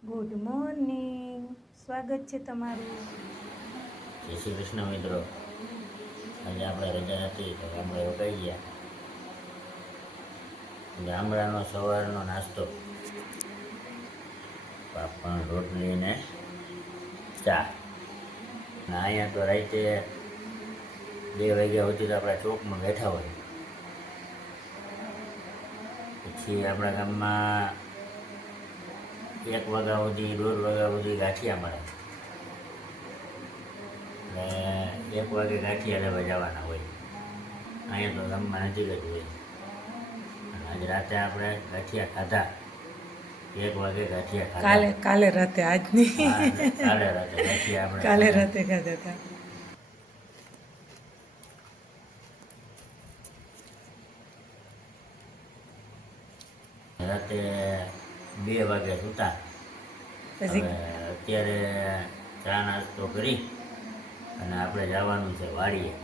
Good morning, સ્વાગત છે તમારું. જય શ્રી કૃષ્ણ મિત્રો. આજે આપણે રજા હતી તો ગામડે રોકાઈ ગયા. ગામડાનો સવારનો નાસ્તો, પાપડ રોટલી ને ચા. અને અહીંયા તો રાતે 2 વાગ્યા સુધી તો આપણા ચોકમાં બેઠા હોય. પછી આપણા ગામમાં 1 વાગ્યા સુધી 1:30 વાગ્યા સુધી ગાંઠિયા મળે. ને 1 વાગે ગાંઠિયા લેવા જવાના હોય. અહીંયા તો ગામમાં નજીક જ હોય. અને આજે રાતે આપણે ગાંઠિયા ખાધા. 1 વાગે ગાંઠિયા ખાધા. કાલે રાતે, આજની કાલે રાતે ગાંઠિયા આપણે કાલે રાતે ખાધા હતા. રાતે 2 વાગે સૂતા. પછી અત્યારે ચા નાસ્તો કરી અને આપણે જવાનું છે વાડીએ.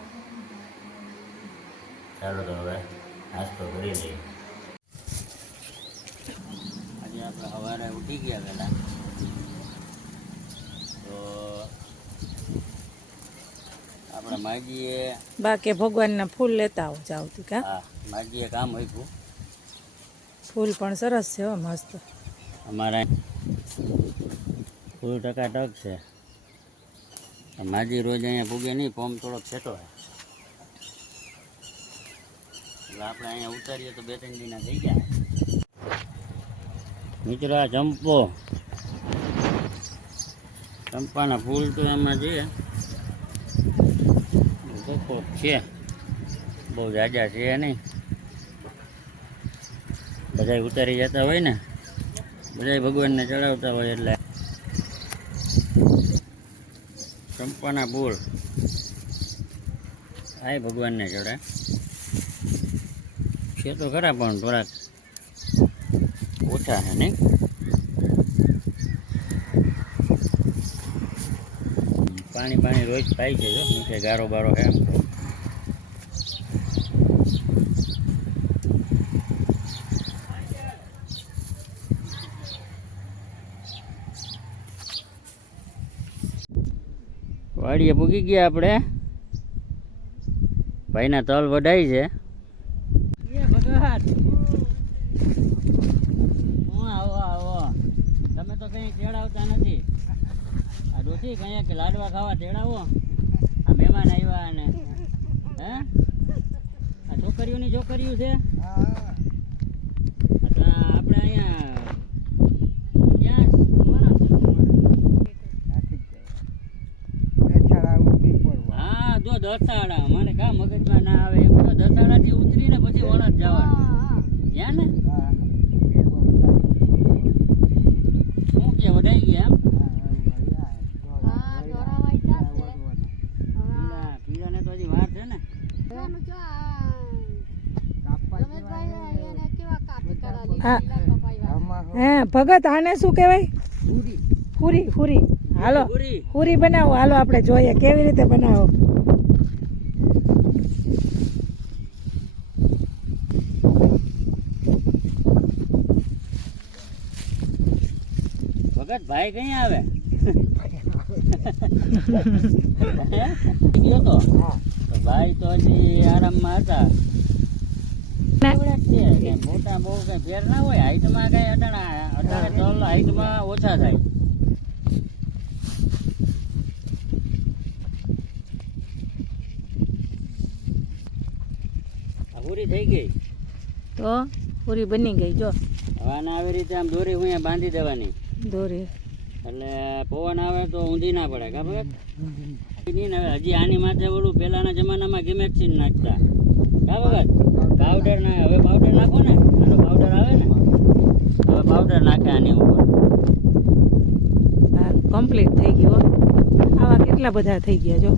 ચાલો તો હવે નાસ્તો કરી લઈએ. આજે આપણે સવારે ઉઠી ગયા પહેલાં તો આપણે માજીએ બાકી ભગવાનના ફૂલ લેતા આવો જાવતી કા. હા, માજીએ કામ આપ્યું. ફૂલ પણ સરસ છે હો, મસ્ત. અમારે ફૂલ ટકાટક છે. માજી રોજ અહીંયા પૂગે નહીં, પંપ થોડોક છેટો હોય એટલે આપણે અહીંયા ઉતારીએ તો 2-3 દિના થઈ ગયા. મિત્રો આ ચંપાના ફૂલ તો એમાં છે છે, બહુ જાજા છે નહીં. બધા ઉતારી જતા હોય ને, બધા ભગવાનને ચડાવતા હોય એટલે ચંપાના ફૂલ આ ભગવાનને ચડે છે તો ખરા, પણ થોડાક ઓછા છે નહીં. પાણી રોજ પાઈ છે, જો નીચે ગારો બારો છે. એમ વાડીએ પૂગી ગયા આપણે. ભાઈના તલ વઢાય છે. આવો તમે તો કઈ તેડાવતા નથી. આ ડોસી કઈ લાડવા ખાવા તેડાવો. આ મહેમાન આવ્યા અને હે આ છોકરીઓની છોકરીઓ છે. આપણે અહીંયા દસાડા મને કા મગજમાં ના આવે એમ. તો દસાડા થી ઉતરીને પછી વણત જવાનું ત્યાં ને શું કે વઢાઈ ગયા એમ. પીળા ને તો હજી વાર છે ને. હે ભગત, આને શું કહેવાય? હુરી. હાલો હુરી બનાવો. હાલો આપણે જોઈએ કેવી રીતે બનાવો. ભગત ભાઈ કઈ આવે? ભાઈ તો હજી આરામમાં હતા. મોટા બહુ કઈ ફેર ના હોય હાઈટમાં. કઈ અટાણે તલ હાઈટમાં ઓછા થાય. પૂરી થઈ ગઈ તો પૂરી બની ગઈ. જો હવે આવી રીતે આમ દોરી હું બાંધી દેવાની. દોરી એટલે પવન આવે તો ઊંધી ના પડે. કા ભગત? હજી આની માથે ઓલું પહેલાના જમાનામાં ગેમેક્સિન નાખતા. કા ભગત? પાવડર ના, હવે પાવડર નાખો ને. આનો પાવડર આવે ને, હવે પાવડર નાખે આની ઉપર. હા, કમ્પ્લીટ થઈ ગયું. આવા કેટલા બધા થઈ ગયા. જો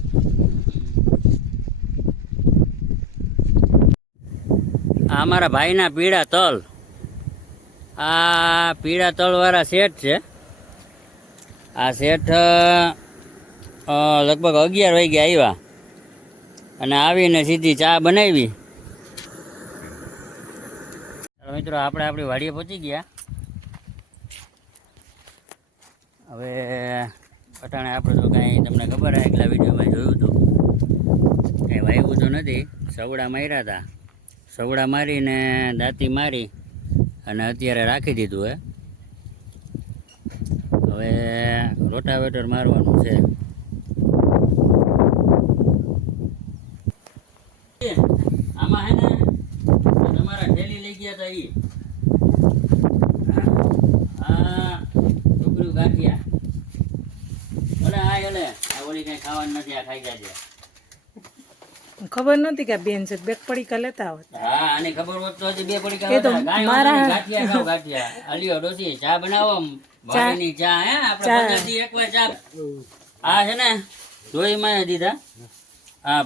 આ અમારા ભાઈના પીળા તલ. આ પીળા તલવાળા શેઠ છે. આ શેઠ લગભગ 11 વાગે આવ્યા અને આવીને સીધી ચા બનાવી. મિત્રો આપણે આપણી વાડીએ પહોંચી ગયા. હવે અટાણે આપણે તો કાંઈ તમને ખબર છે એકલા વિડીયોમાં જોયું હતું કંઈ વાવ્યું તો નથી, સવડા માર્યા હતા. સવડા મારીને દાંતી મારી અને અત્યારે રાખી દીધું હવે રોટાવેટર મારવાનું છે. આમાં હે ને તમારા ઠેલી લઈ ગયા હતા ઈ આ ટુકડું ગાંઠિયા અલે આ ઓલી કઈ ખાવાનું નથી, આ ખાઈ જાજે. ખબર નહોતી કે આ બેન છે, બે પડીકા લેતા આવત. હા આને ખબર હોત તો હજી 2 પડીકા એ તો હતા. કાંઈ વાંધો નહીં, ગાંઠિયા ખાવ ગાંઠિયા. અલ્યો ડોસી ચા બનાવો, વાડીની ચા હે આપણે 15 દી એકવાર ચા. આ છે ને જોઈમાં દીધા, આ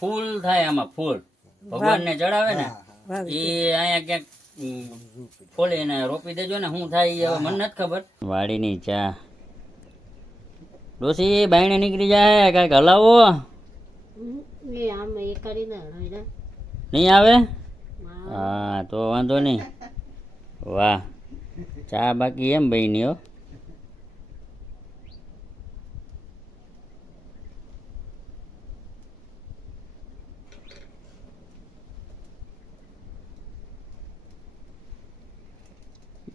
ફૂલ થાય આમાં, ફૂલ ભગવાનને ચડાવે ને એ અહીંયા ક્યાંક ફોલીને રોપી દેજો ને, શું થાય એ હવે મને નથી ખબર. વાડીની ચા ડોસી બાયણે નીકળી જાય, કાંઈક હલાવો. નહીં આવે? હા તો વાંધો નહીં. વાહ ચા બાકી એમ બની હો.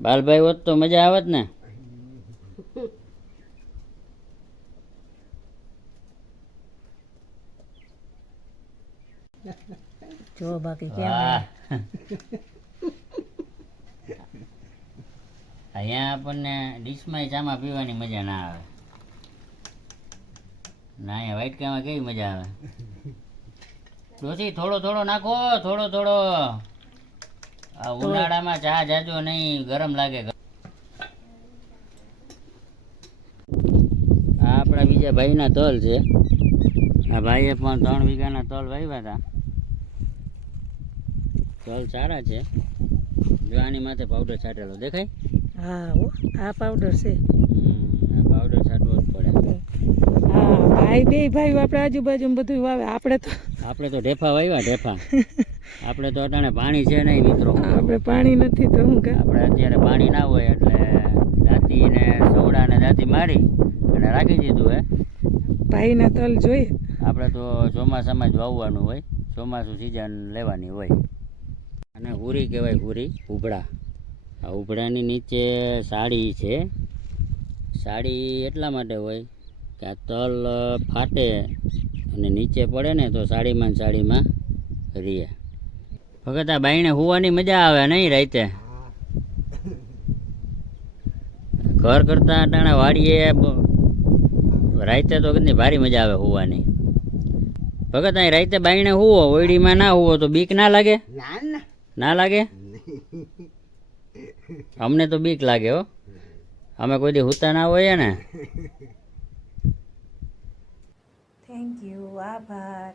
બાલભાઈ હોત તો મજા આવત ને. જો બાકી કેમ વાહ અહીંયા આપણને ડીશમાં ચામાં પીવાની મજા ના આવે ના, અહીંયા વાટકામાં કેવી મજા આવે. ડોસી થોડો થોડો નાખો, થોડો થોડો. આ ઉનાળામાં ચા જાજો નહીં, ગરમ લાગે. આ આપણા બીજા ભાઈના તલ છે. આ ભાઈએ પણ 3 વીઘાના તલ વાવ્યા હતા. તલ સારા છે. જો આની માથે પાવડર છાંટેલો દેખાય. હા હો, આ પાવડર છે. આ પાવડર છાંટવો જ પડે. હા ભાઈ, બે ભાઈ આપણે આજુબાજુ બધું વાવે. આપણે તો ઢેફા વાવ્યા, ઢેફા. આપણે તો અટાણે પાણી છે નહીં મિત્રો. આપણે પાણી નથી તો હું કે આપણે અત્યારે પાણી ના હોય એટલે દાંતી ને સવડા ને દાંતી મારી અને રાખી દીધું ભાઈના તલ જોઈએ. આપણે તો ચોમાસામાં જ વાવવાનું હોય, ચોમાસું સિઝન લેવાની હોય. અને હુરી કહેવાય, હુરી ઉભડા. આ ઉભડાની નીચે સાડી છે. સાડી એટલા માટે હોય કે આ તલ ફાટે અને નીચે પડે ને તો સાડીમાં રીએ. વખત આ બાઈને હોવાની મજા આવે નહીં રાતે. ઘર કરતા અટાણે વાડીએ રાતે તો કેટલી ભારી મજા આવે હોવાની. ભગત અહીં રાતે બાઈને હુવો, ઓયડીમાં ના હુવો તો બીક ના લાગે? ના લાગે? અમને તો બીક લાગે હો, અમે કોઈ દી હુતા ના હોઈએ ને. થેન્ક યુ, આભાર.